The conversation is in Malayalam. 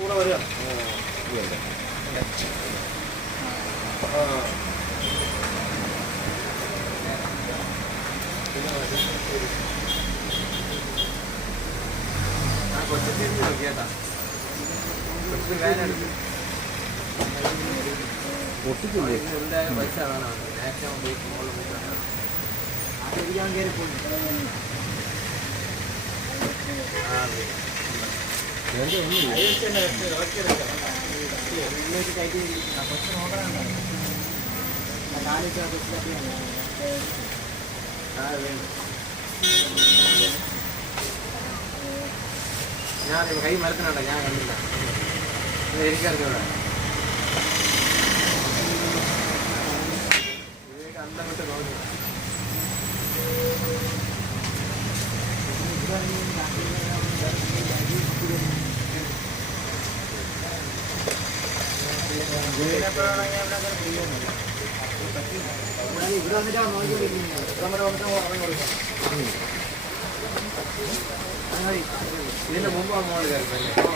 കൂടെ വരിക. ഉണ്ടായ പൈസ വേണം മാക്സിമം പോയി മുകളിൽ പോയി വേണം അതെരിക്കാൻ കയറി പോയി ആ ഞാൻ കൈ മരത്തിനുണ്ടോ ഞാൻ കണ്ടില്ല എനിക്കറിഞ്ഞൂടാ ഇതിലേക്ക് തോന്നി വിട്ട് ഇതിന്റെ മുമ്പാണ് മോൾ കയറി